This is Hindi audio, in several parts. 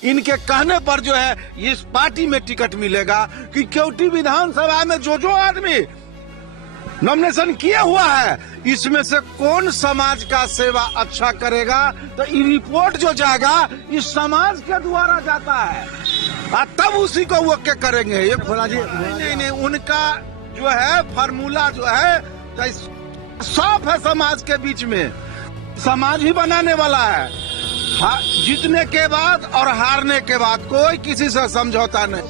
इनके कहने पर जो है इस पार्टी में टिकट मिलेगा कि केवटी विधानसभा में जो आदमी नॉमिनेशन किया हुआ है इसमें से कौन समाज का सेवा अच्छा करेगा, तो ये रिपोर्ट जो जाएगा इस समाज के द्वारा जाता है और तब उसी को वो क्या करेंगे। ये भोला जी नहीं, उनका जो है फार्मूला जो है साफ है, समाज के बीच में समाज ही बनाने वाला है। जीतने के बाद और हारने के बाद कोई किसी से समझौता नहीं।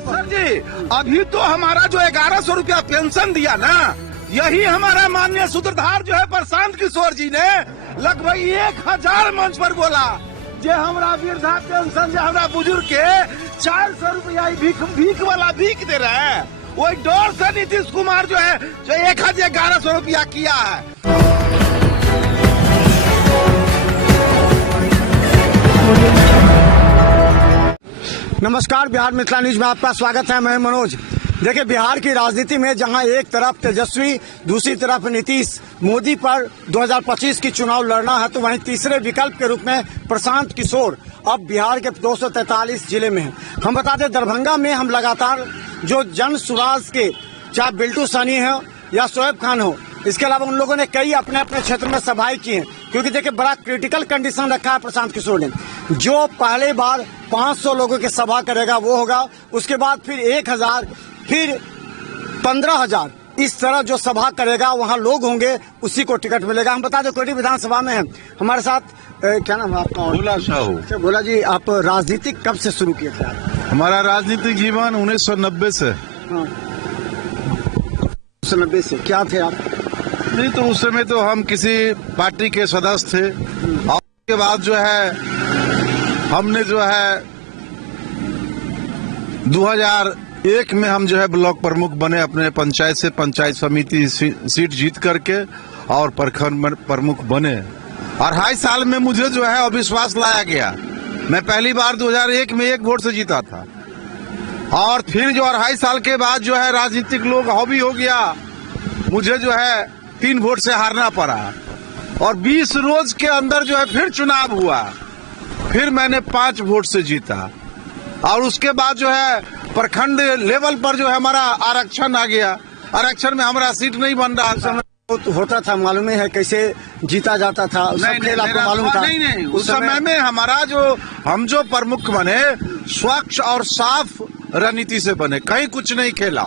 सर जी अभी तो हमारा जो 1100 रुपया पेंशन दिया ना, यही हमारा माननीय सूत्रधार जो है प्रशांत किशोर जी ने लगभग 1000 मंच पर बोला जे हमारा वृद्धा पेंशन जो हमारा बुजुर्ग के 400 रुपया भीख वाला भीख दे रहे हैं, वही डर से नीतीश कुमार जो है जो 1100 रुपया किया है। नमस्कार, बिहार मिथिला न्यूज में आपका स्वागत है। मैं मनोज। देखिए, बिहार की राजनीति में जहां एक तरफ तेजस्वी, दूसरी तरफ नीतीश मोदी पर 2025 की चुनाव लड़ना है, तो वहीं तीसरे विकल्प के रूप में प्रशांत किशोर अब बिहार के 243 जिले में हैं। हम बता दें, दरभंगा में हम लगातार जो जन सुराज के चाहे बिल्टू सनी हो या शोएब खान हो, इसके अलावा उन लोगों ने कई अपने अपने क्षेत्र में सभाएं की हैं, क्योंकि देखिए बड़ा क्रिटिकल कंडीशन रखा है प्रशांत किशोर ने। जो पहले बार 500 लोगों की सभा करेगा वो होगा, उसके बाद फिर 1000, फिर 15,000, इस तरह जो सभा करेगा वहां लोग होंगे, उसी को टिकट मिलेगा। हम बता दें कोटी विधानसभा में है हमारे साथ क्या नाम है आपका? भोला साहू। भोला जी, आप राजनीति कब से शुरू किए थे? हमारा राजनीतिक जीवन 1990 से। 1990 से क्या थे आप? नहीं तो उस समय तो हम किसी पार्टी के सदस्य थे, और उसके बाद जो है हमने जो है 2001 में हम जो है ब्लॉक प्रमुख बने, अपने पंचायत से पंचायत समिति सीट जीत करके और प्रखंड प्रमुख बने। और 2.5 साल में मुझे जो है अविश्वास लाया गया। मैं पहली बार 2001 में 1 वोट से जीता था, और फिर जो 2.5 साल के बाद जो है राजनीतिक लोग हॉबी हो गया, मुझे जो है 3 वोट से हारना पड़ा, और 20 रोज के अंदर जो है फिर चुनाव हुआ, फिर मैंने 5 वोट से जीता, और उसके बाद जो है प्रखंड लेवल पर जो है हमारा आरक्षण आ गया। आरक्षण में हमारा सीट नहीं बन रहा। समय होता था, मालूम है कैसे जीता जाता था? नहीं, आपको मालूम था? नहीं, उस समय में हमारा हम जो प्रमुख बने स्वच्छ और साफ रणनीति से बने, कहीं कुछ नहीं खेला।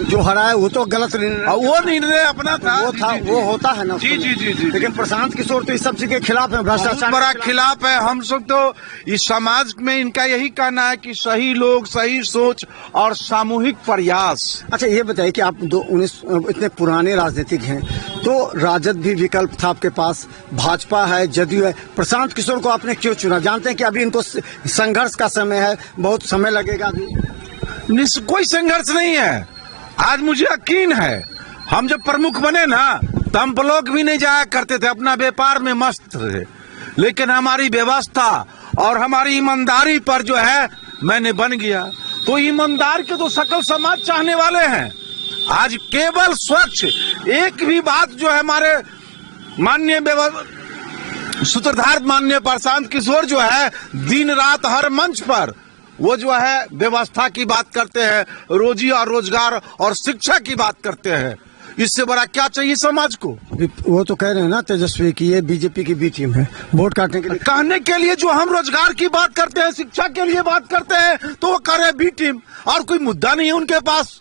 जो हरा है वो तो गलत निर्णय, वो निर्णय अपना था, वो होता है ना। जी। लेकिन प्रशांत किशोर तो इस सब चीज के खिलाफ है, भ्रष्टाचार बड़ा खिलाफ है। हम सब तो इस समाज में इनका यही कहना है कि सही लोग, सही सोच और सामूहिक प्रयास। अच्छा, ये बताइए कि आप 19 इतने पुराने राजनीतिक हैं, तो राजद भी विकल्प था आपके पास, भाजपा है, जदयू है, प्रशांत किशोर को आपने क्यों चुना? जानते हैं कि अभी इनको संघर्ष का समय है, बहुत समय लगेगा अभी। कोई संघर्ष नहीं है। आज मुझे यकीन है, हम जब प्रमुख बने ना तो हम ब्लॉक भी नहीं जाया करते थे, अपना व्यापार में मस्त थे, लेकिन हमारी व्यवस्था और हमारी ईमानदारी पर जो है मैंने बन गया। तो ईमानदार के तो सकल समाज चाहने वाले हैं। आज केवल स्वच्छ एक भी बात जो है हमारे माननीय सूत्रधार माननीय प्रशांत किशोर जो है दिन रात हर मंच पर वो जो है व्यवस्था की बात करते हैं, रोजी और रोजगार और शिक्षा की बात करते हैं। इससे बड़ा क्या चाहिए समाज को? वो तो कह रहे हैं ना तेजस्वी की ये बीजेपी की बी टीम है, वोट काटने के लिए। कहने के लिए जो हम रोजगार की बात करते हैं, शिक्षा के लिए बात करते हैं, तो वो कह रहे हैं बी टीम, और कोई मुद्दा नहीं है उनके पास।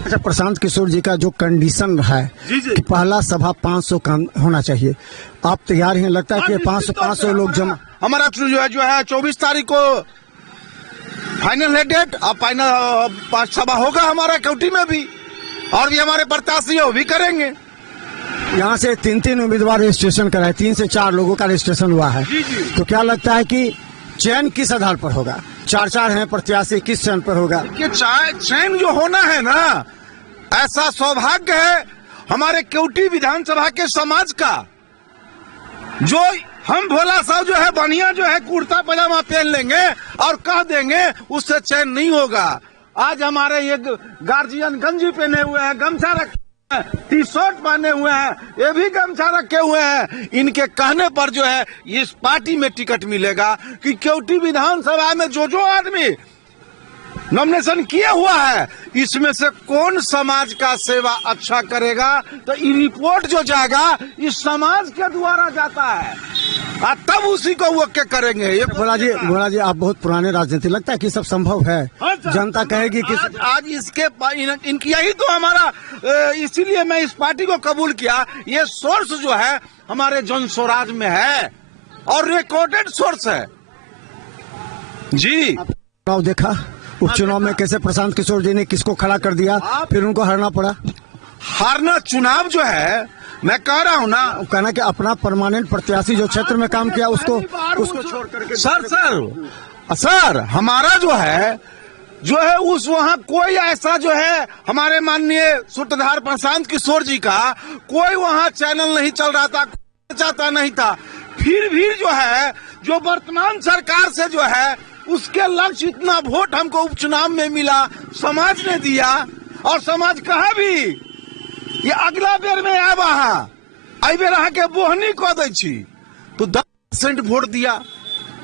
अच्छा, प्रशांत किशोर जी का जो कंडीशन रहा है कि पहला सभा 500 का होना चाहिए, आप तैयार हैं? लगता है कि 500 लोग जमा? हमारा जो है 24 तारीख को फाइनल है डेट। अब फाइनल 5 सभा होगा हमारा केवटी में भी, और भी हमारे प्रत्याशी हो भी करेंगे। यहाँ से 3 उम्मीदवार रजिस्ट्रेशन कराए, 3 से 4 लोगों का रजिस्ट्रेशन हुआ है। तो क्या लगता है कि चयन किस आधार पर होगा? 4 हैं प्रत्याशी, किस चयन पर होगा? चयन जो होना है ना, ऐसा सौभाग्य है हमारे केवटी विधानसभा के समाज का, जो हम भोला साहब जो है बढ़िया जो है कुर्ता पजामा पहन लेंगे और कह देंगे, उससे चयन नहीं होगा। आज हमारे ये गार्जियन गंजी पहने हुए हैं, गमछा रख टी शर्ट पहने हुए हैं, ये भी गमछा रखे हुए हैं। इनके कहने पर जो है इस पार्टी में टिकट मिलेगा कि केवटी विधानसभा में जो आदमी नॉमिनेशन किया हुआ है, इसमें से कौन समाज का सेवा अच्छा करेगा, तो ये रिपोर्ट जो जाएगा इस समाज के द्वारा जाता है और तब उसी को वो क्या करेंगे। ये भोला जी आप बहुत पुराने राजनीति, लगता है कि सब संभव है? जनता कहेगी कि आज इसके इनकी यही तो हमारा, इसीलिए मैं इस पार्टी को कबूल किया। ये सोर्स जो है हमारे जन स्वराज में है और रिकॉर्डेड सोर्स है जी। चुनाव देखा, उपचुनाव में कैसे प्रशांत किशोर जी ने किसको खड़ा कर दिया, फिर उनको हारना पड़ा। हारना चुनाव जो है, मैं कह रहा हूँ ना, कहना कि अपना परमानेंट प्रत्याशी जो क्षेत्र में काम किया उसको छोड़ करके सर हमारा जो है उस वहाँ कोई ऐसा जो है हमारे माननीय सूत्रधार प्रशांत किशोर जी का कोई वहाँ चैनल नहीं चल रहा था, चाहता नहीं था। फिर भी जो है जो वर्तमान सरकार से जो है उसके लक्ष्य इतना वोट हमको उपचुनाव में मिला, समाज ने दिया और समाज कहा भी ये अगला बेर में आए वहाँ बेर अहाँ के बोहनी कह दै छी तो 10% वोट दिया,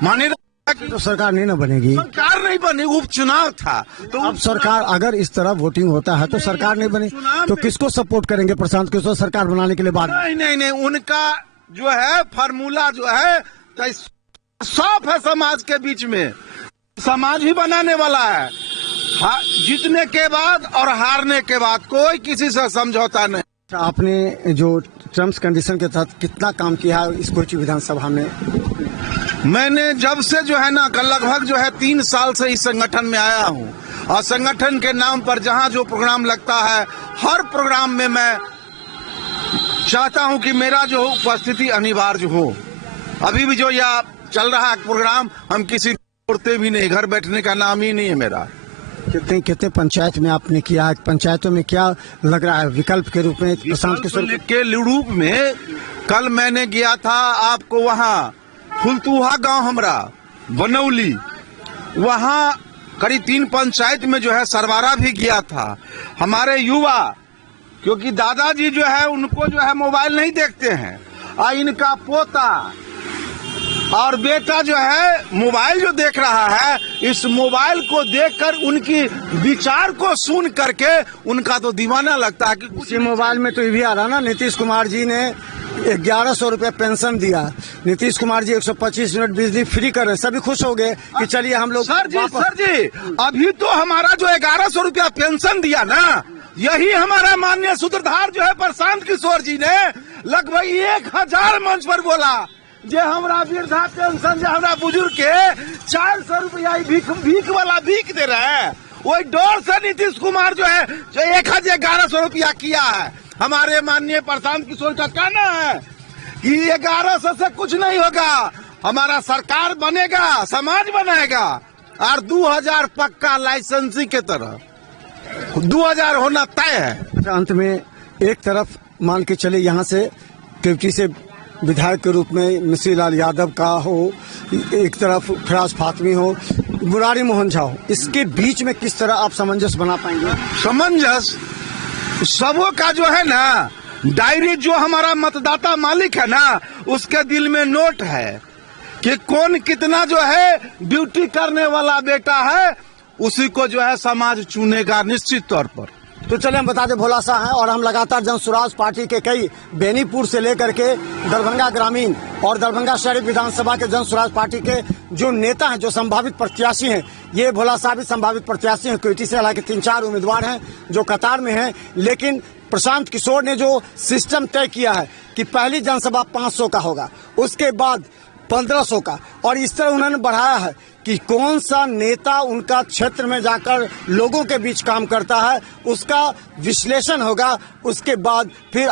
माने तो सरकार नहीं ना बनेगी। सरकार नहीं बनी, उपचुनाव था। तो अब सरकार अगर इस तरह वोटिंग होता है तो सरकार नहीं बनी तो किसको सपोर्ट करेंगे प्रशांत किशोर सरकार बनाने के लिए? बाद नहीं, उनका जो है फार्मूला जो है साफ है, समाज के बीच में समाज ही बनाने वाला है। जीतने के बाद और हारने के बाद कोई किसी से समझौता नहीं। आपने जो टर्म्स कंडीशन के तहत कितना काम किया है इस कोची विधानसभा में? मैंने जब से जो है ना लगभग जो है 3 साल से इस संगठन में आया हूँ और संगठन के नाम पर जहाँ जो प्रोग्राम लगता है हर प्रोग्राम में मैं चाहता हूँ कि मेरा जो उपस्थिति अनिवार्य हो। अभी भी जो यह चल रहा है प्रोग्राम, हम किसी छोड़ते भी नहीं, घर बैठने का नाम ही नहीं है मेरा। कितने पंचायत में आपने किया? पंचायतों में क्या लग रहा है विकल्प के रूप में प्रशांत किशोर के रूप में? कल मैंने गया था आपको वहाँ फुलतुहा गांव हमरा बनौली, वहाँ करीब 3 पंचायत में जो है सरवारा भी गया था। हमारे युवा, क्योंकि दादाजी जो है उनको जो है मोबाइल नहीं देखते हैं और इनका पोता और बेटा जो है मोबाइल जो देख रहा है, इस मोबाइल को देखकर उनकी विचार को सुन करके उनका तो दीवाना लगता है कि उसी मोबाइल में तो ये भी आ रहा ना, नीतीश कुमार जी ने 1100 रुपए पेंशन दिया, नीतीश कुमार जी 125 यूनिट बिजली फ्री कर रहे, सभी खुश हो गए कि चलिए हम लोग। सर जी अभी तो हमारा जो 1100 रुपया पेंशन दिया ना, यही हमारा माननीय सूत्रधार जो है प्रशांत किशोर जी ने लगभग 1000 मंच पर बोला जे हमरा वृद्धा पेंशन जो हमरा बुजुर्ग के 400 रुपया भीख वाला भीख दे रहे हैं, वही डर से नीतीश कुमार जो है जो 1100 रुपया किया है। हमारे माननीय प्रशांत किशोर का कहना है कि 1100 से कुछ नहीं होगा, हमारा सरकार बनेगा, समाज बनाएगा और 2000 पक्का लाइसेंसी के तरह 2000 होना तय है। अंत में एक तरफ मान के चले यहाँ से केवटी से विधायक के रूप में मिश्री लाल यादव का हो, एक तरफ फिराज फातमी हो, मुरारी मोहन झा हो, इसके बीच में किस तरह आप सामंजस्य बना पाएंगे? सामंजस्य सबों का जो है ना, डायरी जो हमारा मतदाता मालिक है ना, उसके दिल में नोट है कि कौन कितना जो है ड्यूटी करने वाला बेटा है, उसी को जो है समाज चुनेगा निश्चित तौर पर। तो चले हम बता दें भोला सा है और हम लगातार जन स्वराज पार्टी के कई बेनीपुर से लेकर के दरभंगा ग्रामीण और दरभंगा शहरी विधानसभा के जन स्वराज पार्टी के जो नेता हैं, जो संभावित प्रत्याशी हैं, ये भोला साहब भी संभावित प्रत्याशी हैं। क्वेटी से हालांकि 3-4 उम्मीदवार हैं जो कतार में हैं, लेकिन प्रशांत किशोर ने जो सिस्टम तय किया है कि पहली जनसभा 500 का होगा, उसके बाद 1500 का, और इस तरह उन्होंने बढ़ाया है कि कौन सा नेता उनका क्षेत्र में जाकर लोगों के बीच काम करता है उसका विश्लेषण होगा। उसके बाद फिर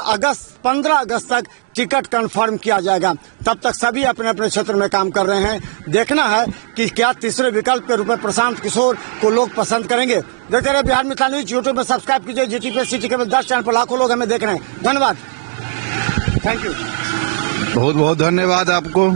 15 अगस्त तक टिकट कंफर्म किया जाएगा। तब तक सभी अपने अपने क्षेत्र में काम कर रहे हैं। देखना है कि क्या तीसरे विकल्प के रूप में प्रशांत किशोर को लोग पसंद करेंगे। देखते रहे बिहार मिथिला न्यूज, यूट्यूब में सब्सक्राइब कीजिए। GTPS सिटी केवल 10 चैनल पर लाखों लोग हमें देख रहे हैं। धन्यवाद, थैंक यू, बहुत बहुत धन्यवाद आपको।